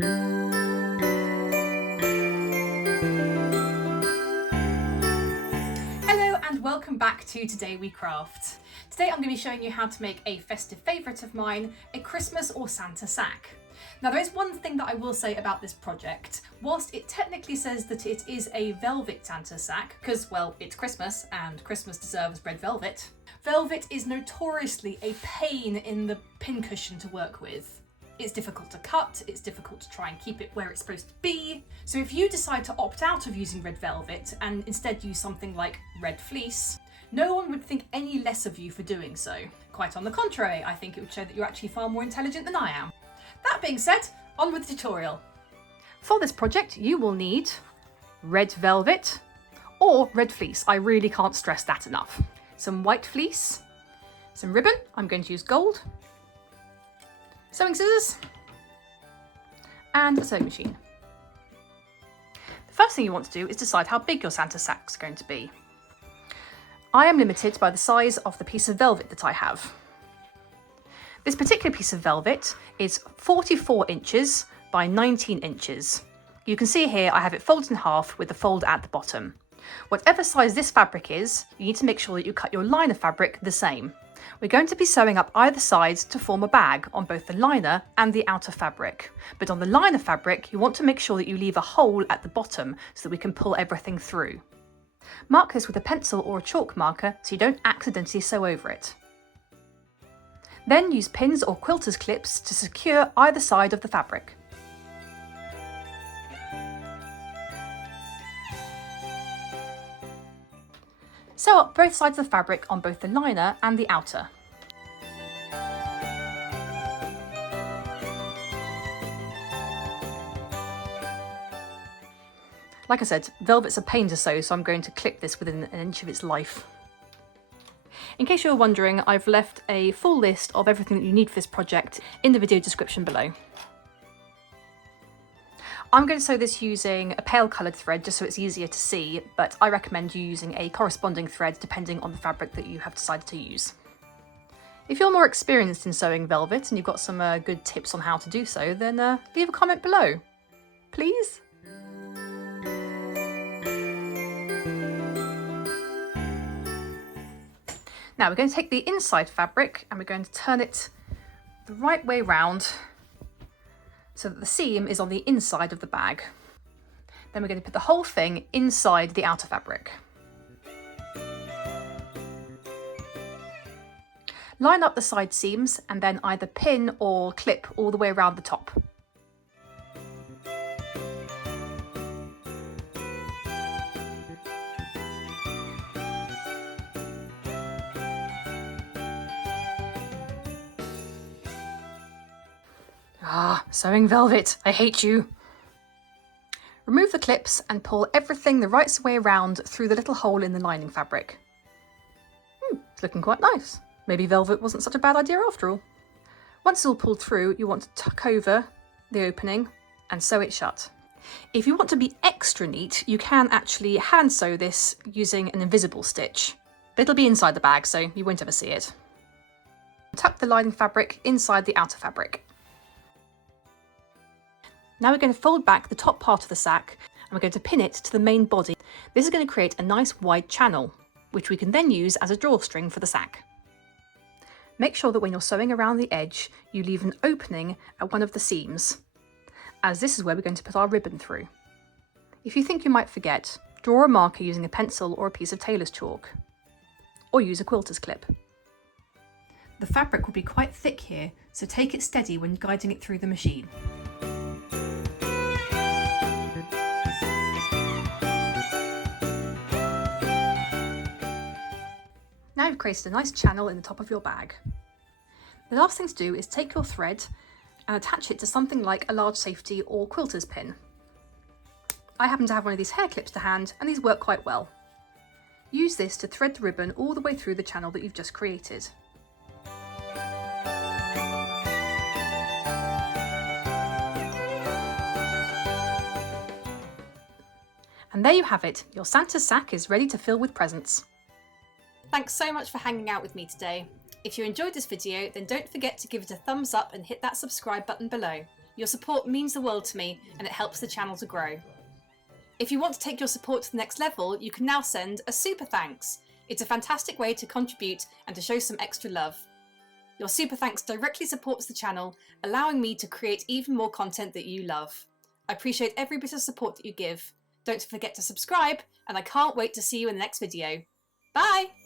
Hello and welcome back to Today We Craft. Today I'm going to be showing you how to make a festive favourite of mine, a Christmas or Santa sack. Now there is one thing that I will say about this project. Whilst it technically says that it is a velvet Santa sack, because well it's Christmas and Christmas deserves red velvet, velvet is notoriously a pain in the pincushion to work with. It's difficult to cut, it's difficult to try and keep it where it's supposed to be. So if you decide to opt out of using red velvet and instead use something like red fleece, no one would think any less of you for doing so. Quite on the contrary, I think it would show that you're actually far more intelligent than I am. That being said, on with the tutorial. For this project, you will need red velvet or red fleece. I really can't stress that enough. Some white fleece, some ribbon, I'm going to use gold, sewing scissors, and a sewing machine. The first thing you want to do is decide how big your Santa sack's going to be. I am limited by the size of the piece of velvet that I have. This particular piece of velvet is 44 inches by 19 inches. You can see here I have it folded in half with the fold at the bottom. Whatever size this fabric is, you need to make sure that you cut your liner fabric the same. We're going to be sewing up either sides to form a bag on both the liner and the outer fabric. But on the liner fabric, you want to make sure that you leave a hole at the bottom so that we can pull everything through. Mark this with a pencil or a chalk marker so you don't accidentally sew over it. Then use pins or quilter's clips to secure either side of the fabric. Sew up both sides of the fabric on both the liner and the outer. Like I said, velvet's a pain to sew, so I'm going to clip this within an inch of its life. In case you're wondering, I've left a full list of everything that you need for this project in the video description below. I'm going to sew this using a pale coloured thread just so it's easier to see, but I recommend you using a corresponding thread depending on the fabric that you have decided to use. If you're more experienced in sewing velvet and you've got some good tips on how to do so, then leave a comment below, please. Now we're going to take the inside fabric and we're going to turn it the right way round so that the seam is on the inside of the bag. Then we're going to put the whole thing inside the outer fabric. Line up the side seams and then either pin or clip all the way around the top. Ah, sewing velvet, I hate you. Remove the clips and pull everything the right way around through the little hole in the lining fabric. It's looking quite nice. Maybe velvet wasn't such a bad idea after all. Once it's all pulled through, you want to tuck over the opening and sew it shut. If you want to be extra neat, you can actually hand sew this using an invisible stitch. But it'll be inside the bag, so you won't ever see it. Tuck the lining fabric inside the outer fabric. Now we're going to fold back the top part of the sack and we're going to pin it to the main body. This is going to create a nice wide channel, which we can then use as a drawstring for the sack. Make sure that when you're sewing around the edge, you leave an opening at one of the seams, as this is where we're going to put our ribbon through. If you think you might forget, draw a marker using a pencil or a piece of tailor's chalk, or use a quilter's clip. The fabric will be quite thick here, so take it steady when guiding it through the machine. Now you've created a nice channel in the top of your bag. The last thing to do is take your thread and attach it to something like a large safety or quilter's pin. I happen to have one of these hair clips to hand and these work quite well. Use this to thread the ribbon all the way through the channel that you've just created. And there you have it, your Santa sack is ready to fill with presents. Thanks so much for hanging out with me today. If you enjoyed this video, then don't forget to give it a thumbs up and hit that subscribe button below. Your support means the world to me and it helps the channel to grow. If you want to take your support to the next level, you can now send a super thanks. It's a fantastic way to contribute and to show some extra love. Your super thanks directly supports the channel, allowing me to create even more content that you love. I appreciate every bit of support that you give. Don't forget to subscribe, and I can't wait to see you in the next video. Bye!